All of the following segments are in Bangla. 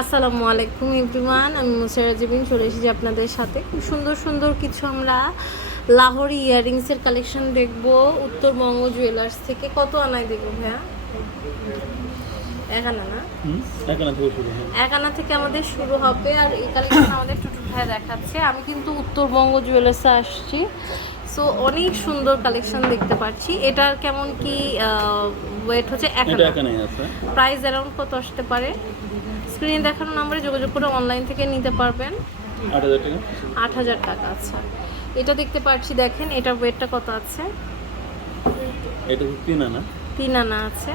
আসসালামু আলাইকুম এভরিওয়ান আমি মুসারা জিবিন চলে এসেছি আপনাদের সাথে। খুব সুন্দর সুন্দর কিছু আমরা লাহোরি ইয়াররিংসের কালেকশন দেখব উত্তরবঙ্গ জুয়েলার্স থেকে। কত আনায় দেখব ভাইয়া? এক আনা না? একানা থেকে এক আনা থেকে আমাদের শুরু হবে আর এই কালেকশন আমাদের টুটু ভাইয়া দেখাচ্ছে। আমি কিন্তু উত্তরবঙ্গ জুয়েলার্সে আসছি। সো অনেক সুন্দর কালেকশন দেখতে পাচ্ছি। এটার কেমন কি ওয়েট হচ্ছে এক প্রাইস অ্যারাউন্ড কত আসতে পারে? স্ক্রিনে দেখানো নম্বরে যোগাযোগ করে অনলাইন থেকে নিতে পারবেন। আট হাজার টাকা। আচ্ছা। এটা দেখতে পাচ্ছি দেখেন এটার ওয়েটটা কত আছে? এটা তিন আনা। তিন আনা আছে।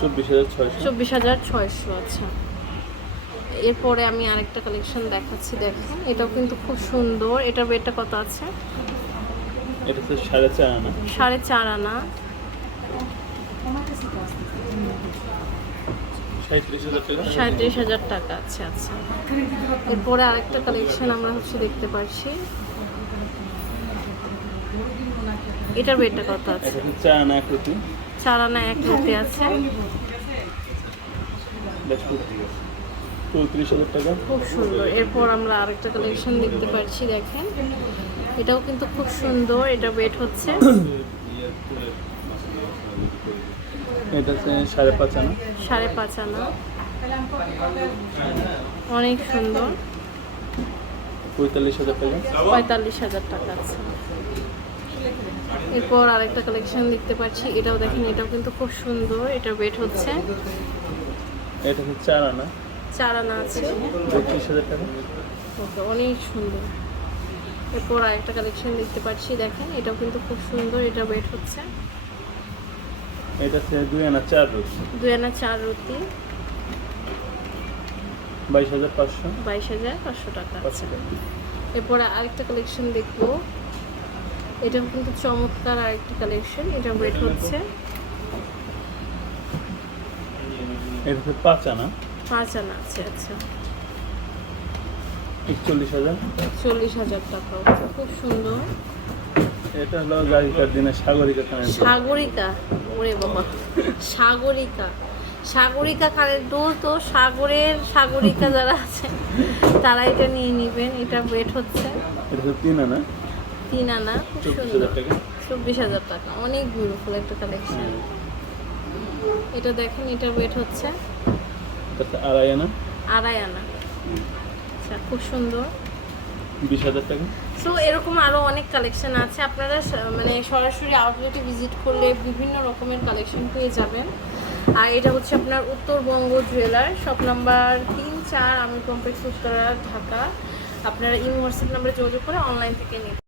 চব্বিশ হাজার ছয়শো আচ্ছা। এরপরে আমি আরেকটা কালেকশন দেখাচ্ছি দেখেন এটাও কিন্তু খুব সুন্দর। এটার ওয়েটটা কত আছে? এটা হচ্ছে সাড়ে চার আনা। সাড়ে চার আনা। সাঁত্রিশ হাজার টাকা। আচ্ছা আচ্ছা। এরপরে আরেকটা কালেকশন আমরা হচ্ছে দেখতে পাচ্ছি এটার ওয়েটটা কত আছে? চার আনা আকৃতি চার আনা এক রুটি আছে। চৌত্রিশ হাজার টাকা। খুব সুন্দর। এরপর আমরা আরেকটা কালেকশন দেখতে পাচ্ছি দেখেন। এটাও কিন্তু খুব সুন্দর। এটা ওয়েট হচ্ছে এটা সাড়ে পাঁচ আনা। সাড়ে পাঁচ আনা। অনেক সুন্দর। পঁয়তাল্লিশ হাজার টাকা। পঁয়তাল্লিশ হাজার টাকা আছে। এরপর আরেকটা কালেকশন দেখতে পাচ্ছি। এটাও দেখেন এটাও কিন্তু খুব সুন্দর। এটা ওয়েট হচ্ছে এটা হচ্ছে চার আনা। চার আনা আছে ওকে অনেক সুন্দর। এরপর আরেকটা কালেকশন দেখতে পাচ্ছি দেখেন এটাও কিন্তু খুব সুন্দর এটা ওয়েট হচ্ছে। এটা দুই আনা চার রয়েছে দুই আনা চার রুটি। বাইশ হাজার পাঁচশো। বাইশ হাজার পাঁচশো টাকা আছে। এরপরে আরেকটা কালেকশন দেখব। এটাও কিন্তু চমৎকার আরেকটা কালেকশন এটা ওয়েট হচ্ছে। এটা হচ্ছে পাঁচ আনা। পাঁচ আনা আছে আচ্ছা। একচল্লিশ হাজার? চল্লিশ হাজার টাকা খুব সুন্দর। এটা হলো গাড়িটার দিনে সাগরিকা সাগরিকা ওরে বাবা সাগরিকা। সাগরিকা কানের দোল তো সাগরের সাগরিকা যারা আছে তারা এটা নিয়ে নেবেন এটা ওয়েট হচ্ছে। তিন আনা। তিন আনা খুব সুন্দর। চব্বিশ হাজার টাকা অনেক বিউটিফুল একটা কালেকশন এটা দেখেন এটা ওয়েট হচ্ছে। আড়াই আনা আড়াই আনা আচ্ছা খুব সুন্দর। বিশ হাজার টাকা। সো এরকম আরও অনেক কালেকশন আছে। আপনারা মানে সরাসরি আউটলেটে ভিজিট করলে বিভিন্ন রকমের কালেকশন পেয়ে যাবেন। আর এটা হচ্ছে আপনার উত্তরবঙ্গ জুয়েলার শপ নাম্বার তিন চার আমি কমপ্লেক্স উত্তরা ঢাকা। আপনারা ইউনিভার্সিটি নাম্বারে যোগাযোগ করে অনলাইন থেকে নিন